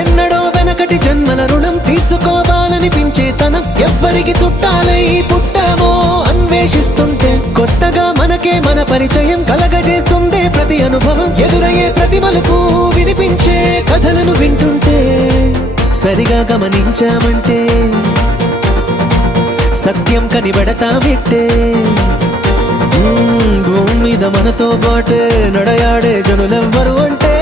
ఎన్నడో వెనకటి జన్మల రుణం తీర్చుకోవాలనిపించే తనం ఎవ్వరికి చుట్టాలై పుట్టామో అన్వేషిస్తుంటే కొత్తగా మనకే మన పరిచయం కలగజేస్తుందే ప్రతి అనుభవం ఎదురయ్యే ప్రతి మలుపు వినిపించే కథలను వింటుంటే సరిగా గమనించామంటే సత్యం కనిపెడతామిట్టే భూమి మీద మనతో పాటే నడయాడే జనులెవ్వరు అంటే